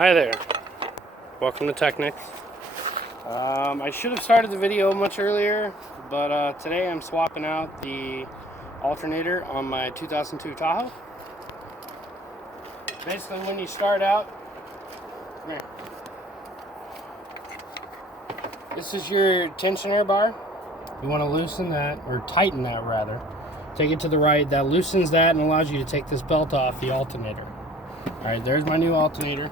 Hi there, welcome to Technic. I should have started the video much earlier, but today I'm swapping out the alternator on my 2002 Tahoe. Basically, when you start out, come here. This is your tensioner bar. You want to loosen that, or tighten that rather. Take it to the right. That loosens that and allows you to take this belt off the alternator. Alright, there's my new alternator.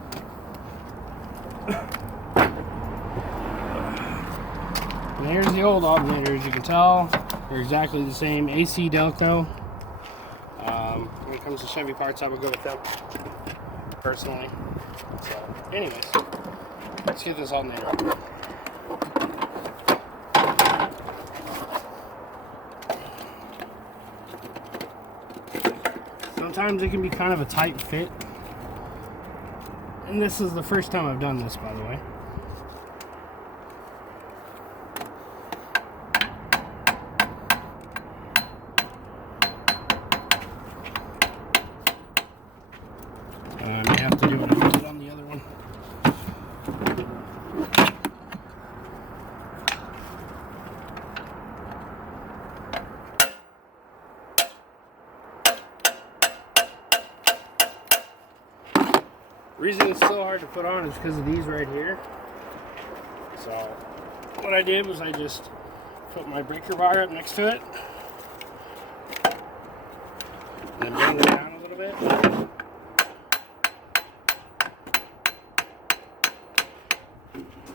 And here's the old alternator. As you can tell, they're exactly the same. AC Delco. When it comes to Chevy parts, I would go with them personally. So, anyways, let's get this alternator up. Sometimes it can be kind of a tight fit. And this is the first time I've done this, by the way. I may have to do what I did on the other one. The reason it's so hard to put on is because of these right here. So what I did was I just put my breaker bar up next to it and then bring it down a little bit.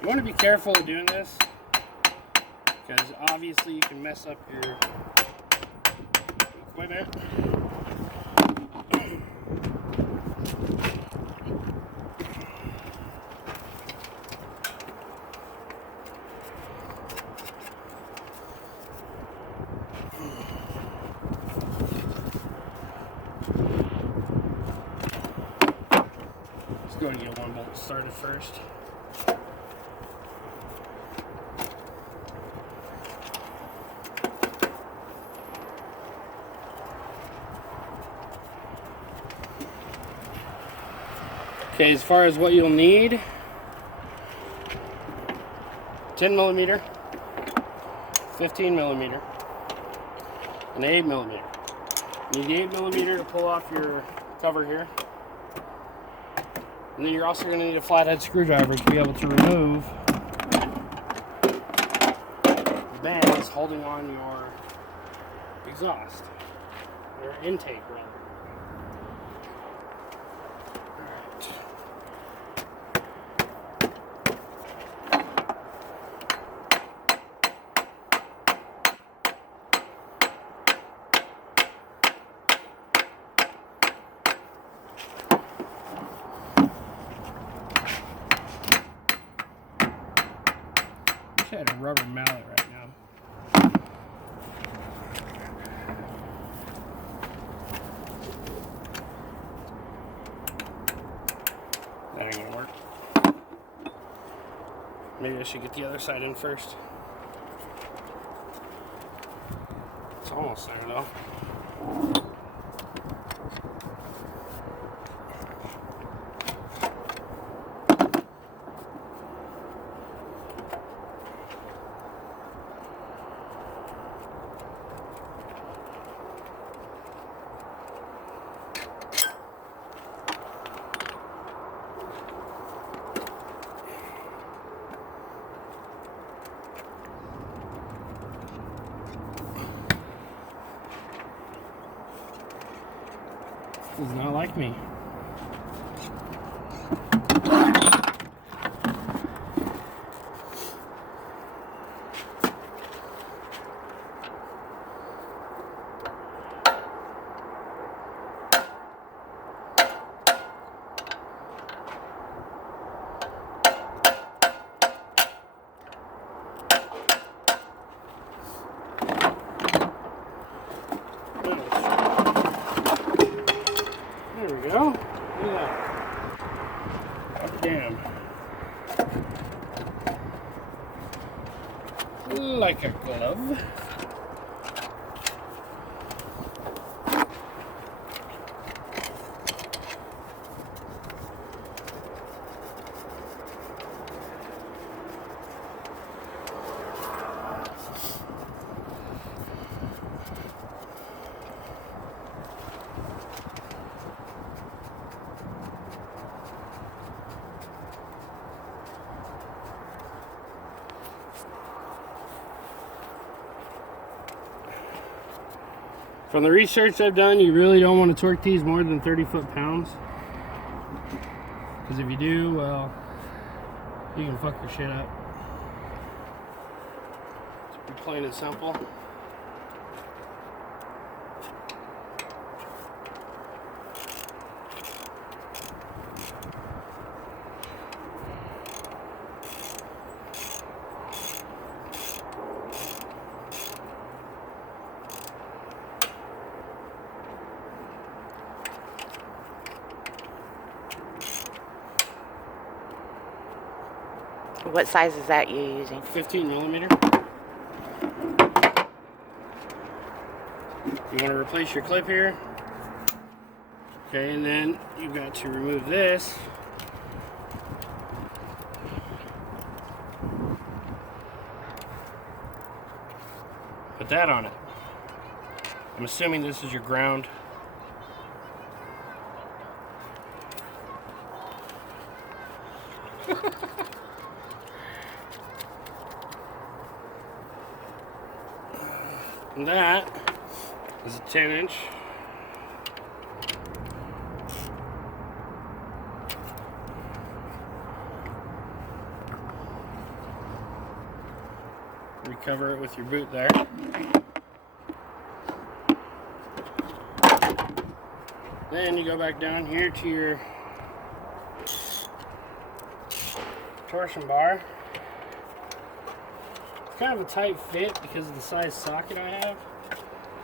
You want to be careful of doing this because obviously you can mess up your equipment. Let's go and get one bolt started first. Okay, as far as what you'll need, 10 millimeter, 15 millimeter, and 8 millimeter. You need the 8 millimeter to pull off your cover here. And then you're also going to need a flathead screwdriver to be able to remove the bands holding on your exhaust, or intake rather. I had a rubber mallet right now. That ain't gonna work. Maybe I should get the other side in first. It's almost there though. Does not like me. There we go. Look at that. Damn. Like a glove. From the research I've done, you really don't want to torque these more than 30 foot-pounds. Because if you do, well, you can fuck your shit up. It's pretty plain and simple. What size is that you're using? 15 millimeter. You want to replace your clip here. Okay, and then you've got to remove this. Put that on it. I'm assuming this is your ground. And that is a 10-inch. Recover it with your boot there. Then you go back down here to your torsion bar. It's kind of a tight fit because of the size socket I have.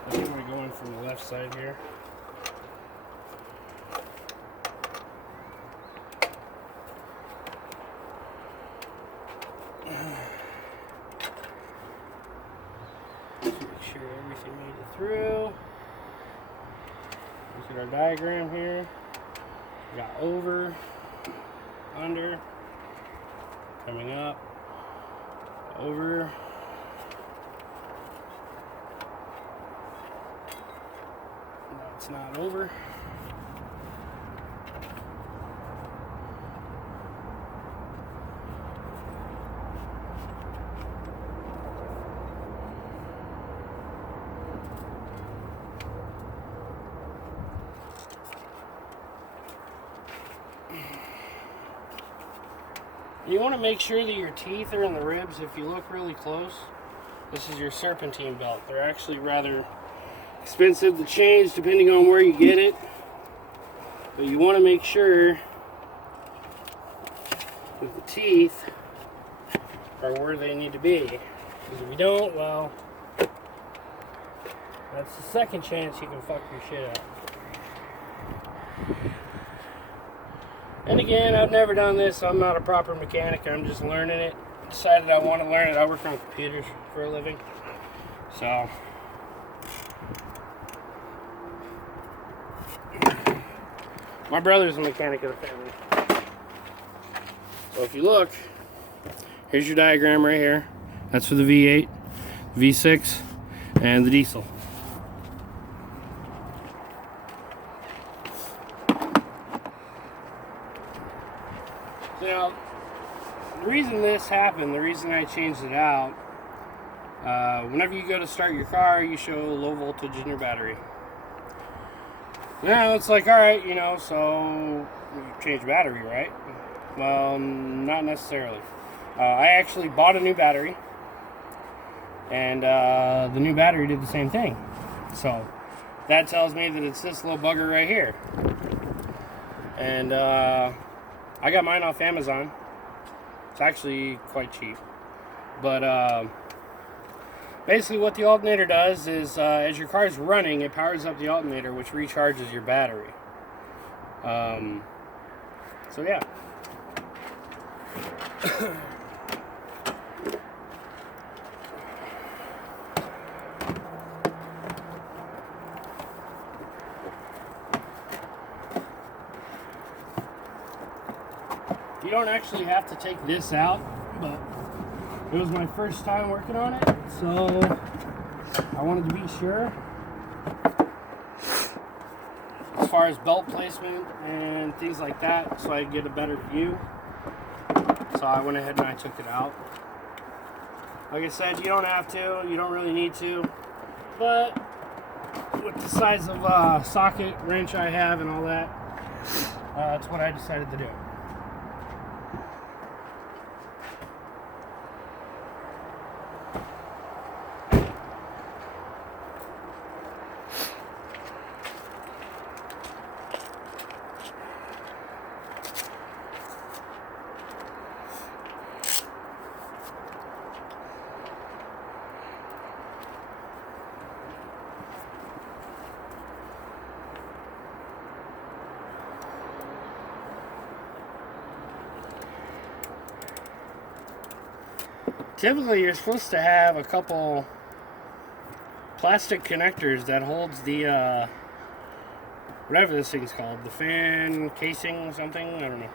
I think I'm going to go in from the left side here. Make sure everything made it through. Look at our diagram here. We got over, under, coming up, over. That's not over. You want to make sure that your teeth are in the ribs. If you look really close, this is your serpentine belt. They're actually rather expensive to change depending on where you get it, but you want to make sure that the teeth are where they need to be, because if you don't, well, that's the second chance you can fuck your shit up. And again, I've never done this, so I'm not a proper mechanic. I'm just learning it. Decided I want to learn it. I work on computers for a living, so my brother's a mechanic of the family. So if you look, here's your diagram right here. That's for the V8, V6, and the diesel. Now, the reason this happened, the reason I changed it out, whenever you go to start your car, you show low voltage in your battery. Now it's like, alright, you know, so you change battery, right? Well, not necessarily. I actually bought a new battery, and the new battery did the same thing. So that tells me that it's this little bugger right here. And I got mine off Amazon. It's actually quite cheap. But basically what the alternator does is as your car's running, it powers up the alternator, which recharges your battery. So yeah. You don't actually have to take this out, but it was my first time working on it, so I wanted to be sure as far as belt placement and things like that, so I could get a better view. So I went ahead and I took it out. Like I said, you don't have to, you don't really need to, but with the size of socket wrench I have and all that, that's what I decided to do. Typically, you're supposed to have a couple plastic connectors that holds the, whatever this thing's called, the fan casing or something, I don't know.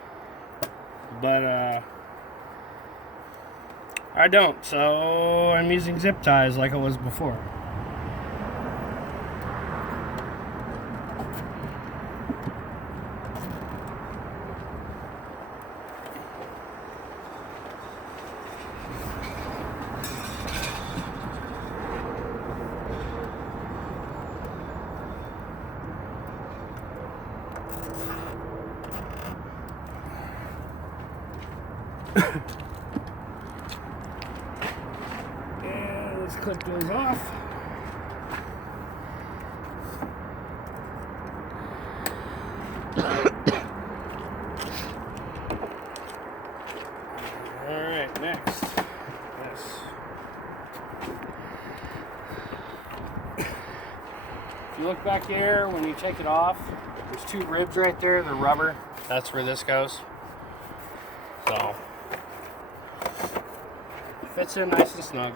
But, I don't, so I'm using zip ties like I was before. And let's clip those off. Alright, next. Yes. If you look back here, when you take it off, there's two ribs right there, they're rubber. That's where this goes. So, fits in nice and snug.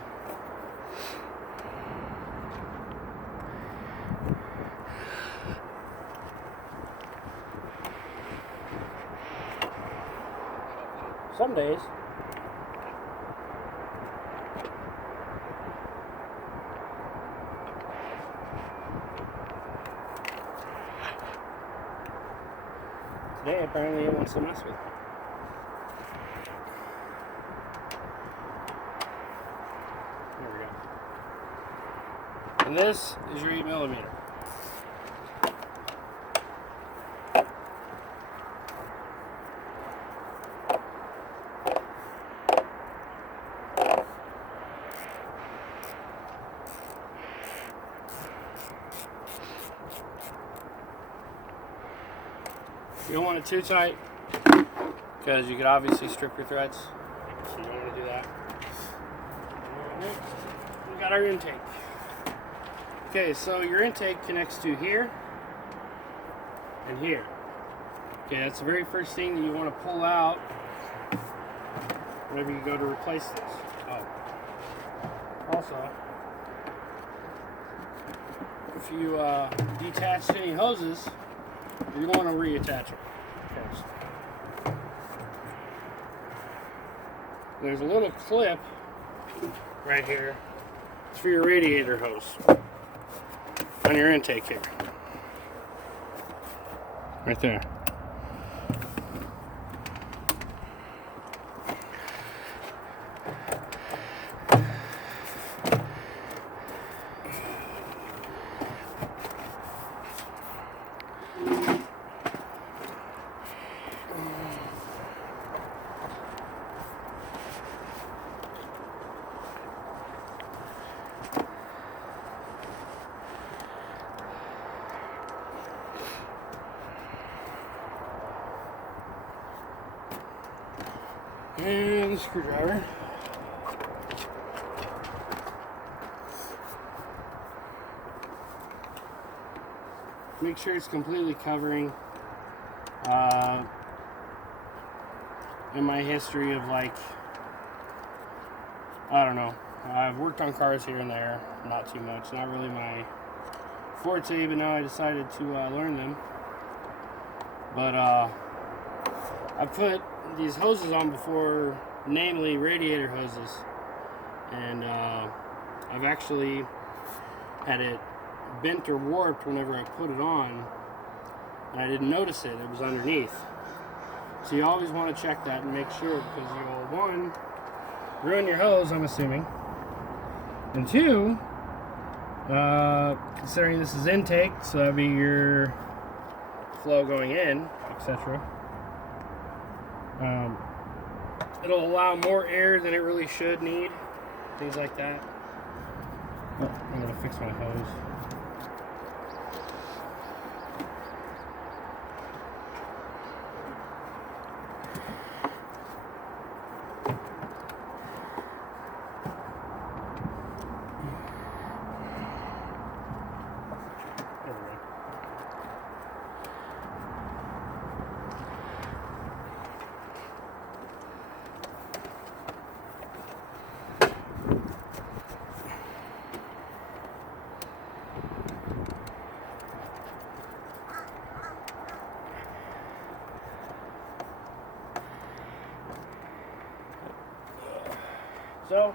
Some days. Today, apparently, it wants to mess with it. There we go. And this is your 8mm. You don't want it too tight because you could obviously strip your threads, so you don't want to do that. We got our intake. Okay, so your intake connects to here and here. Okay, that's the very first thing that you want to pull out whenever you go to replace this. Oh. Also, if you detach any hoses, you're going to reattach it first. There's a little clip right here. It's for your radiator hose on your intake here. Right there. And the screwdriver. Make sure it's completely covering. In my history of, like, I don't know, I've worked on cars here and there, not too much, not really my forte, but now I decided to learn them. But I put these hoses on before, namely radiator hoses, and I've actually had it bent or warped whenever I put it on, and I didn't notice it. It was underneath. So you always want to check that and make sure, because you'll, one, ruin your hose, I'm assuming, and two, Considering this is intake, so that'd be your flow going in, etc. It'll allow more air than it really should need, things like that. Oh, I'm gonna fix my hose. So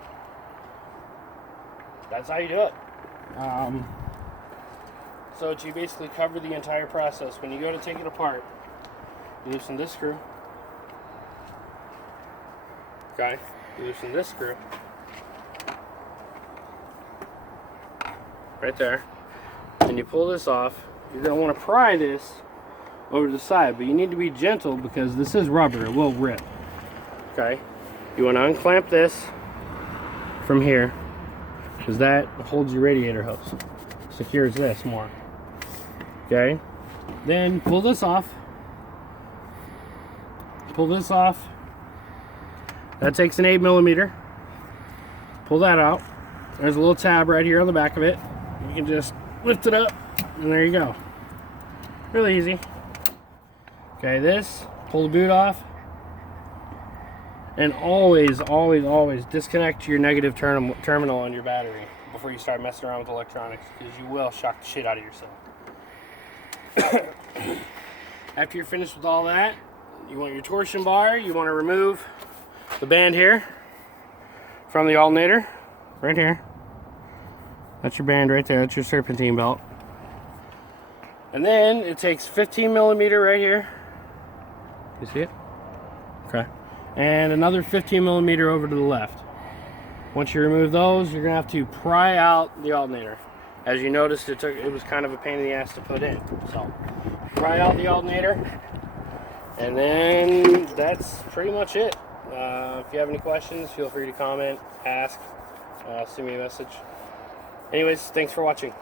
that's how you do it. So you basically cover the entire process. When you go to take it apart, you loosen this screw. Okay, you loosen this screw. Right there. And you pull this off. You're going to want to pry this over to the side, but you need to be gentle because this is rubber. It will rip. Okay, you want to unclamp this from here, because that holds your radiator hose, secures this more. Okay, then pull this off. Pull this off. That takes an 8mm. Pull that out. There's a little tab right here on the back of it. You can just lift it up, and there you go. Really easy. Okay, this, pull the boot off. And always, always, always disconnect your negative terminal on your battery before you start messing around with electronics, because you will shock the shit out of yourself. After you're finished with all that, you want your torsion bar. You want to remove the band here from the alternator. Right here. That's your band right there. That's your serpentine belt. And then it takes 15mm right here. You see it? Okay. And another 15mm over to the left. Once you remove those, you're gonna have to pry out the alternator. As you noticed, it was kind of a pain in the ass to put in. So pry out the alternator, and then that's pretty much it. If you have any questions, feel free to comment, ask, send me a message. Anyways, thanks for watching.